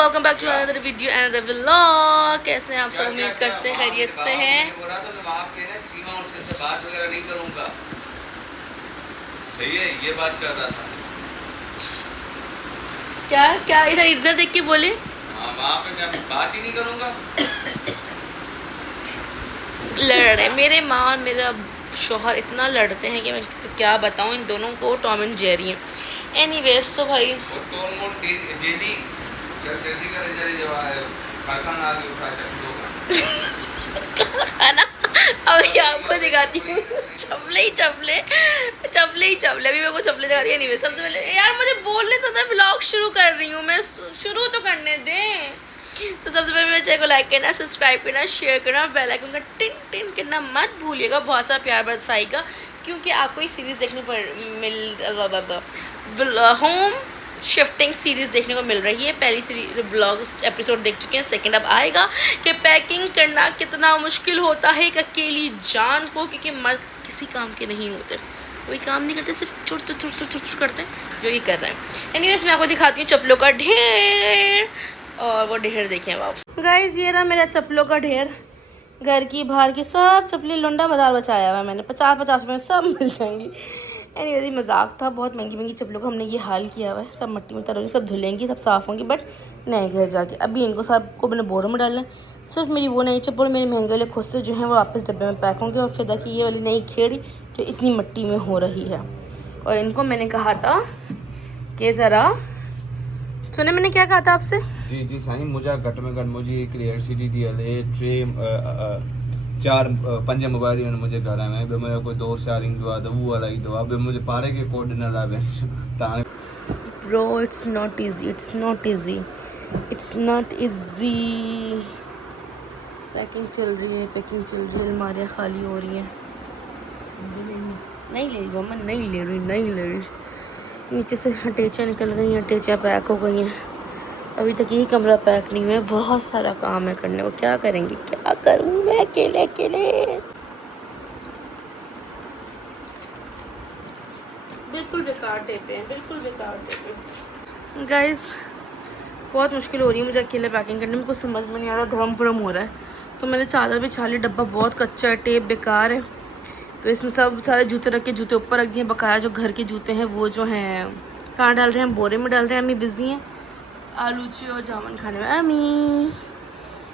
Welcome back to another video another vlog. कैसे हैं आप सब? उम्मीद करते हैं खैरियत से हैं। सीमा और से बात वगैरह नहीं करूंगा, सही है, ये बात कर रहा था। क्या क्या इधर इधर देख के बोले? हाँ, वहाँ पे मैं बात ही नहीं करूंगा। लड़ रहे मेरे माँ और मेरा शोहर इतना लड़ते हैं कि मैं क्या बताऊँ। इन दोनों को टॉम एंड जेरी है। एनीवेज तो भाई जेली चल जल्दी कर जल्दी कारखाना आ गया, उठा चल है ना। अभी आपको दिखाती हूँ चपले ही चपले चपले ही चपले। अभी मेरे को चपले दिखा रही है। नहीं, सबसे पहले यार मुझे बोलने तो था, व्लॉग शुरू कर रही हूँ मैं, शुरू तो करने दें। तो सबसे पहले मेरे चैनल को लाइक करना, सब्सक्राइब करना, शेयर करना, बेल आइकन का टिन टिन करना मत भूलिएगा। बहुत सारा प्यार बरसाएगा क्योंकि आपको ये सीरीज़ देखने पर होम शिफ्टिंग सीरीज़ देखने को मिल रही है। पहली सीरीज ब्लॉग एपिसोड देख चुके हैं, सेकंड अब आएगा कि पैकिंग करना कितना मुश्किल होता है एक अकेली जान को, क्योंकि मर्द किसी काम के नहीं होते, कोई काम नहीं करते, सिर्फ चुर चुर चुर चुर चुर चुर करते हैं जो ये कर रहे हैं। एनीवेज मैं आपको दिखाती हूँ चप्पलों का ढेर, और वो ढेर देखें आप गाइज। ये रहा मेरा चप्पलों का ढेर। घर की बाहर की सब चप्पलें लुंडा बाजार बचाया हुआ है मैंने, 50-50 में सब मिल जाएंगी। एनीवेज मजाक था, बहुत महंगी महंगी चप्पलों को हमने ये हाल किया हुआ है। सब मट्टी में तरोगी, सब धुलेंगी, सब साफ होंगी, बट नए घर जाके अभी इनको सबको मैंने बोरों में डालना है। सिर्फ मेरी वो नई चप्पल मेरे महंगे वाले खुद से जो है वो वापस डब्बे में पैक होंगे, और फिदा की ये वाली नई खेड़ी जो इतनी मट्टी में हो रही है। और इनको मैंने कहा था कि ज़रा सुने, मैंने क्या कहा था आपसे? जी जी साईं, मुझे घट में घट मुझे एक एलसीडी दी है, 4-5 मोबाइल में मुझे घर में बे मुझे कोई दोस्त यारिंग दुआ तो वो वाला ही दुआ बे मुझे पारे के कोड न लावे ताने। Bro it's not easy, it's not easy, it's not easy. Packing चल रही है, पैकिंग चल रही है, अलमारियाँ खाली हो रही हैं। नहीं ले रही मम्मा, नहीं ले रही, नहीं ले रही। नीचे से अटैचियाँ निकल गई हैं, अटैचियाँ पैक हो गई हैं। अभी तक यही कमरा पैक नहीं हुआ है, बहुत सारा काम है करने को। क्या करेंगे, क्या करूँ मैं अकेले अकेले। बिल्कुल बेकार टेपे हैं, बिल्कुल बेकार टेपे। गाइस बहुत मुश्किल हो रही है मुझे अकेले पैकिंग करने में, कुछ समझ में नहीं आ रहा, धर्म पुरम हो रहा है। तो मैंने चादर बिछा ली, डब्बा बहुत कच्चा है, टेप बेकार है, तो इसमें सब सारे जूते रख के, जूते ऊपर रख दिए। बकाया जो घर के जूते हैं वो जो हैं कहाँ डाल रहे हैं, बोरे में डाल रहे हैं। अम्मी बिजी हैं आलूची और जामुन खाने में। अम्मी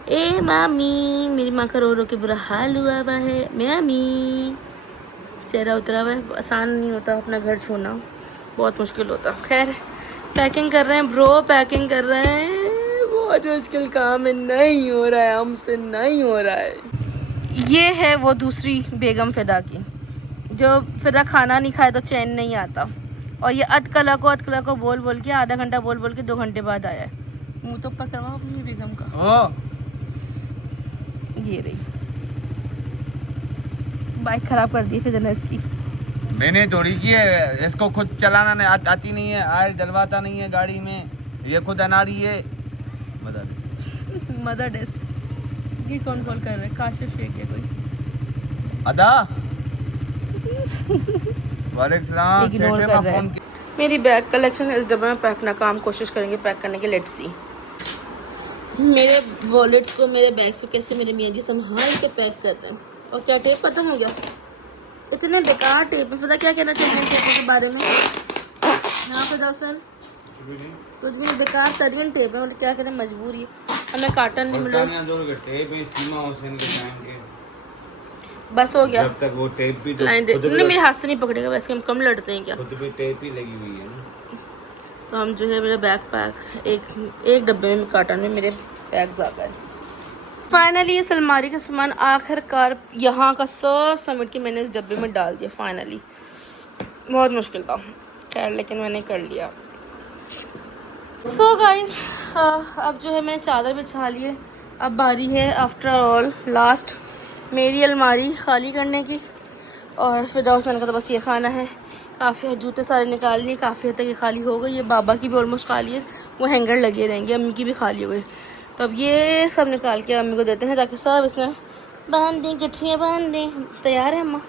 ए मामी, मेरी माँ का रो रो के बुरा हाल हुआ हुआ है। मैं अम्मी चेहरा उतरा हुआ है। आसान नहीं होता अपना घर छोड़ना, बहुत मुश्किल होता। खैर पैकिंग कर रहे हैं ब्रो, पैकिंग कर रहे हैं, बहुत मुश्किल काम है, नहीं हो रहा है हमसे, नहीं हो रहा है। ये है वो दूसरी बेगम फिदा की, जो फिदा खाना नहीं खाए तो चैन नहीं आता। और ये अदकला को बोल बोल के, आधा घंटा बोल बोल के 2 घंटे बाद आया है। मुँह तो ऊपर करवाओ अपनी बेगम का। ये रही बाइक खराब कर दी फिदा ने इसकी। मैंने थोड़ी की है, इसको खुद चलाना नहीं आती नहीं है, आयर डलवाता नहीं है गाड़ी में, ये खुद अनाड़ी है। मदर डेस ये कौन कॉल कर रहे हैं? काशिफ शेख है कोई? अदा वालेकुम सलाम। इग्नोर कर रहा है। मेरी बैग कलेक्शन है इस डब्बे में, पैक ना काम कोशिश करेंगे पैक करने की। लेट्स सी मेरे वॉलेट्स को, मेरे बैग्स को कैसे मेरे मियाँ जी संभाल के पैक कर रहे हैं। और क्या टेप खत्म हो गया? इतने बेकार टेप है। पता क्या कहना चाहिए टेपों के बारे में? यहाँ पे दरअसल कुछ भी नहीं, बेकार तरीन टेप है, मतलब क्या करें, मजबूरी है, हमें काटन नहीं मिल रहा। बस हो गया, जब तक वो टेप भी नहीं मेरे हाथ से नहीं पकड़ेगा, वैसे हम कम लड़ते हैं क्या। खुद भी टेप ही लगी हुई है ना। तो हम जो है मेरा बैग पैक एक डब्बे में काटन में मेरे बैग्स आ गए। फाइनली इस अलमारी का सामान आखिरकार यहाँ का सब समेट के मैंने इस डब्बे में डाल दिया। फाइनली बहुत मुश्किल था, खैर लेकिन मैंने कर लिया। सो गाइस अब जो है मैंने चादर बिछा ली है। अब बारी है आफ्टर ऑल लास्ट मेरी अलमारी खाली करने की, और फिदा हुसैन का तो बस ये खाना है। काफ़ी जूते सारे निकाल लिए, काफ़ी हद तक ये खाली हो गई है। बाबा की भी ऑलमोस्ट खाली है, वो हैंगर लगे रहेंगे। अम्मी की भी खाली हो गई, तो अब ये सब निकाल के अम्मी को देते हैं ताकि सब इसमें बांध दें, गठरियाँ बांध दें। तैयार है अम्मा?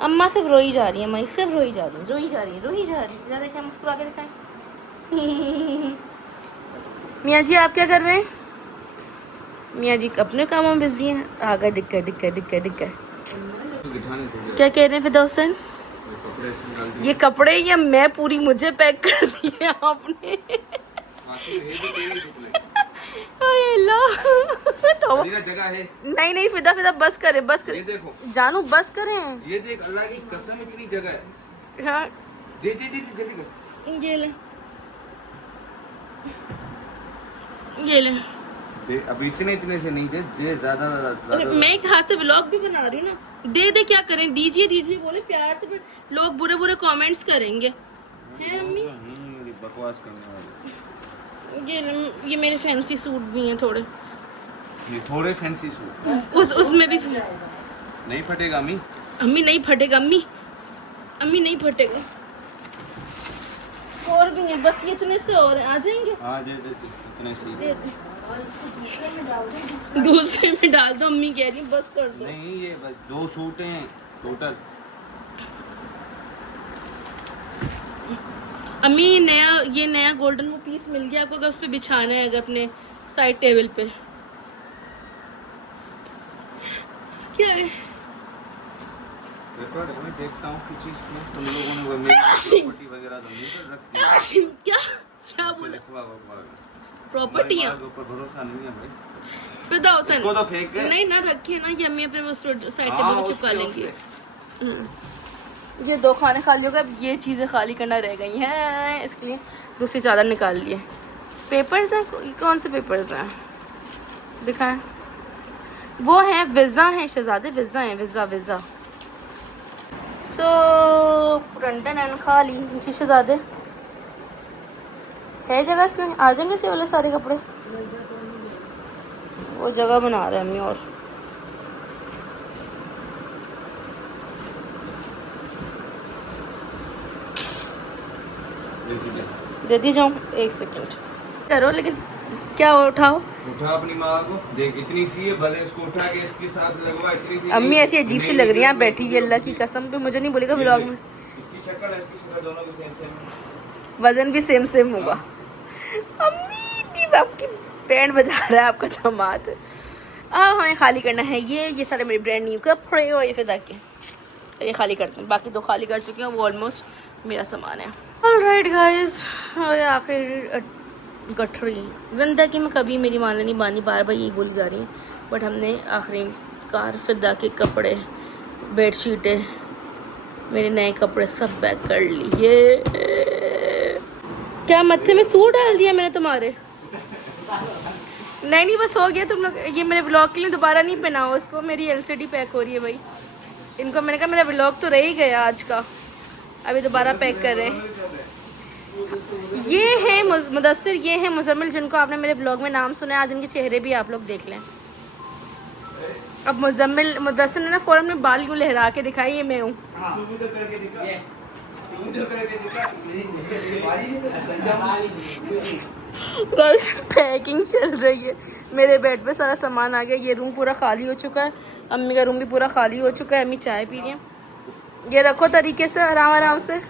अम्मा सिर्फ रोई जा रही है, अम्मा सिर्फ रोई जा रही है, रोई जा रही है, रोई जा रही है। ज़रा देखें, मुस्कुरा के दिखाएं। मियाँ जी आप क्या कर रहे हैं? मियाँ जी अपने कामों में बिजी हैं। आ गए, दिख गए। क्या कह रहे हैं फिदा हुसैन? ये कपड़े या मैं पूरी मुझे पैक कर दिए आपने? तो जगह है। नहीं फिदा बस करें। ये देखो जानू बस करें। ये देख, अल्लाह की कसम इतनी जगह है। हाँ दे जल्दी कर। ये ले दे, अभी इतने से नहीं दे ज्यादा। मैं एक हाथ से व्लॉग भी बना रही हूँ ना। दे क्या करें, दीजिए बोले प्यार से, फिर लोग बुरे कमेंट्स करेंगे। हैं अम्मी? बकवास करने वाले। ये मेरे फैंसी सूट भी हैं थोड़े। ये थोड़े फैंसी सूट उसमें भी नहीं फटेगा अम्मी। अम्मी नहीं फटेगा। अम्मी नहीं फटेगा। और भी हैं, बस ये इतने से और आ जाएंगे। हाँ दे इतने से दे दूसरे में डाल दो। अम्मी कह रही बस कर दो। नहीं, ये बस 2 सूट हैं टोटल। अम्मी ये नया गोल्डन वो पीस मिल गया आपको, अगर उस पे बिछाना है, अगर अपने साइड टेबल पे। क्या है? मैं देखता हूँ कुछ इसमें तुम लोगों ने वो प्रॉपर्टी वगैरह तो नहीं कर रखी। क्या बोले? प्रॉपर्टियाँ ऊपर भरोसा नहीं है भाई। फिदा हुसैन इसको तो फेंक दे। नहीं ना रखिए ना, ये अम्मी अपने वो साइड टेबल पे चिपका लेंगे। ये 2 खाने खाली हो गए, अब ये चीज़ें खाली करना रह गई हैं, इसके लिए दूसरी चादर निकाल लिए। पेपर्स हैं, कौन से पेपर्स हैं दिखाएं? वो हैं वीज़ा हैं शहजादे, वीज़ा हैं, वीज़ा। सो टन एंड खाली जी शहजादे है जगह, इसमें आ जाएंगे से वाले सारे कपड़े। वो जगह बना रहे हैं अम्मी। और दे दी जाऊँ? 1 सेकंड करो, लेकिन क्या उठाओ? उठा अपनी माँ को, देख इतनी सी है, भले इसको उठा के इसके साथ लगवा, इतनी सी। अम्मी ऐसी अजीब सी लग रही है बैठी है, अल्लाह की कसम पे मुझे नहीं बोलेगा व्लॉग में। इसकी शक्ल है, इसकी शक्ल दोनों की सेम। वजन भी सेम होगा। अम्मी दीप आपकी बैंड बजा रहा है आपका दामाद। अब हमें खाली करना है ये सारे मेरे ब्रांड न्यू कपड़े और ये फिदा के, तो ये खाली करते हैं। बाकी 2 खाली कर चुके हैं, वो ऑलमोस्ट मेरा सामान है। ऑलराइट गाइस, आखिर गठरी ज़िंदगी में कभी मेरी मान नहीं बानी, बार यही बोली जा रही है, बट हमने आखिरी कार फिदा के कपड़े, बेडशीटें, मेरे नए कपड़े सब पैक कर लिए। क्या मत्थे में सूट डाल दिया मैंने तुम्हारे? नहीं बस हो गया तुम लोग। ये मेरे ब्लॉग के लिए दोबारा नहीं पहनाओ इसको, मेरी LCD पैक हो रही है भाई। इनको मैंने कहा मेरा ब्लॉग तो रह ही गया आज का, अभी दोबारा पैक कर रहे हैं। ये है मुदस्सिर, ये है मुजम्मिल, जिनको आपने मेरे ब्लॉग में नाम सुना है, आज इनके चेहरे भी आप लोग देख लें। अब मुदस्सिर ने ना फौरन में बाल क्यों लहरा के दिखाई, ये मैं हूँ। पैकिंग चल रही है, मेरे बेड पे सारा सामान आ गया। ये रूम पूरा खाली हो चुका है, अम्मी का रूम भी पूरा खाली हो चुका है। अम्मी चाय पी रही है। ये रखो तरीके से, आराम से।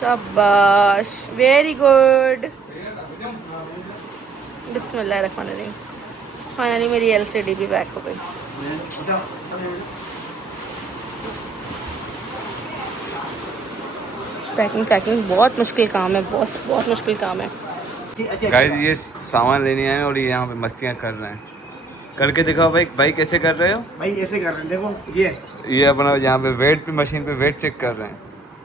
शाबाश, वेरी गुड। बिस्मिल्लाहिर्रहमानिर्रहीम। फाइनली मेरी LCD भी बैक हो गई। पैकिंग बहुत मुश्किल काम है बॉस, बहुत मुश्किल काम है। गाइस ये सामान लेने आए और ये यहाँ पे मस्तियाँ कर रहे हैं। करके दिखाओ भाई कैसे कर रहे हो? भाई ऐसे कर रहे हैं, देखो ये अपना यहाँ पे वेट पे मशीन पे वेट चेक कर रहे हैं।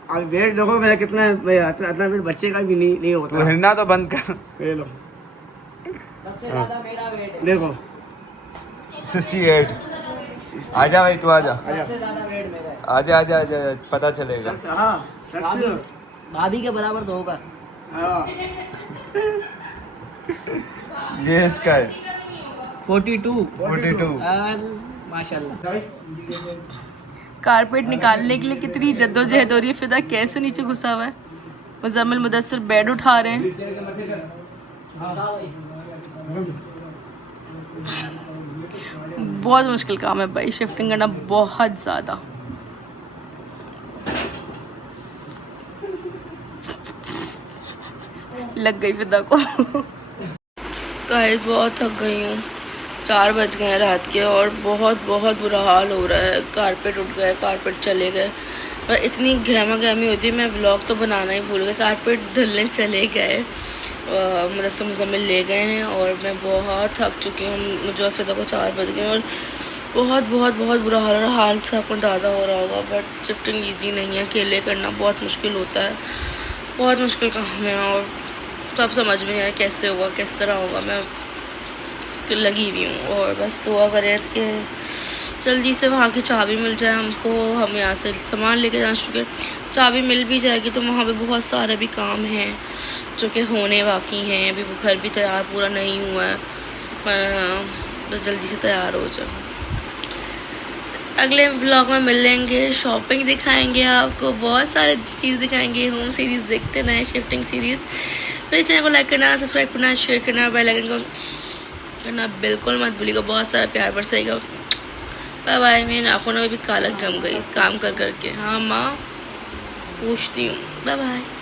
अब वेट देखो मेरा कितना है, इतना वेट बच्चे का भी नहीं होता। तो हिलना तो बंद कर। ये लो सबसे ज्यादा मेरा वेट है, देखो 68। आजा भाई तू आजा, सबसे ज्यादा वेट मेरा है। आजा पता चलेगा। भाभी के बराबर तो होगा। ये इसका है 42 माशाल्लाह। कारपेट निकालने के लिए कितनी जद्दोजहद हो रही है। फिदा कैसे नीचे घुसा हुआ है। मुजम्मिल मुदस्सिर बेड उठा रहे हैं। बहुत मुश्किल काम है भाई, शिफ्टिंग करना बहुत ज़्यादा। लग गई फिदा को। गाइस बहुत थक गई हूँ, 4 बज गए हैं रात के और बहुत बहुत बुरा हाल हो रहा है। कारपेट उठ गए, कारपेट चले गए, पर इतनी गहमा गहमी होती है, मैं व्लॉग तो बनाना ही भूल गई। कारपेट धुलने चले गए, मुझे ले गए हैं और मैं बहुत थक चुकी हूँ। मुझे फिदा को 4 बज गए और बहुत बहुत बहुत बुरा हाल हो रहा है। हाल से आपको ज़्यादा हो रहा होगा, बट शिफ्टिंग ईजी नहीं है, अकेले करना बहुत मुश्किल होता है, बहुत मुश्किल काम है और सब समझ में नहीं आया कैसे होगा, किस तरह होगा। मैं लगी हुई हूँ और बस दुआ करें कि जल्दी से वहाँ की चाबी मिल जाए हमको, हम यहाँ से सामान लेके जा चुके। चाबी मिल भी जाएगी तो वहाँ पे बहुत सारे भी काम हैं जो कि होने बाकी हैं, अभी वो घर भी तैयार पूरा नहीं हुआ है, बस जल्दी से तैयार हो जाए। अगले ब्लॉग में मिलेंगे, शॉपिंग दिखाएंगे आपको, बहुत सारे चीज़ दिखाएंगे, होम सीरीज़ देखते रहें, शिफ्टिंग सीरीज़। मेरे चैनल को लाइक करना, सब्सक्राइब करना, शेयर करना, बेल आइकन को करना बिल्कुल मत भूलिएगा। बहुत सारा प्यार बरसाएगा। Bye bye. मेरी नाखूनों में भी कालक जम गई काम कर करके। हाँ माँ पूछती हूँ। Bye bye.